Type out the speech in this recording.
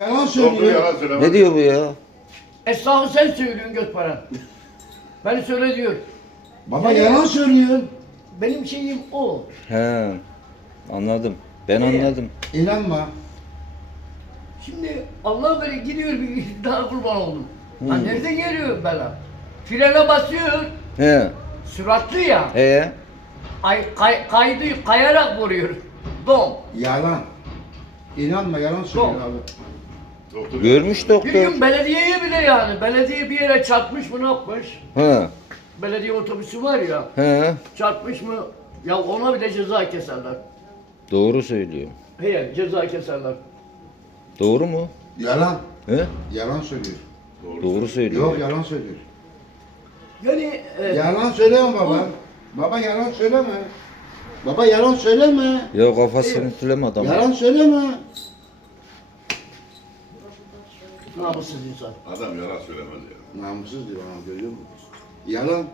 Yalan Doktor söylüyor. yalan söylemez. Ne diyor bu ya? Esnafı sen söylüyorsun göt paran. Beni söyle diyor. Baba yalan söylüyor. Benim şeyim o. He. Anladım. Ben anladım. İnanma. Şimdi Allah böyle gidiyor bir daha kurban oldum. Ha nereden geliyor bela? Frene basıyor. He. Süratli ya. Kaydı kayarak vuruyor. Dom. Yalan. İnanma yalan söylüyor abi. Doktor Görmüş Bir doktor. gün belediyeye bile yani. Belediye bir yere çarpmış mı ne yapmış? He. Belediye otobüsü var ya. He. Çarpmış mı? Ya ona bile ceza keserler. Doğru söylüyor. He ceza keserler. Doğru mu? Yalan. He? Yalan söylüyor. Doğru söylüyor. Yok yalan söylüyor. Yani Yalan söyleme baba. Baba yalan söyleme. Baba yalan söyleme. Ya kafasını ütüleme adamı. Yalan söyleme. namussuz insan. Adam yalan söylemez ya. Namussuz diyor bana görüyor musun? Yalan.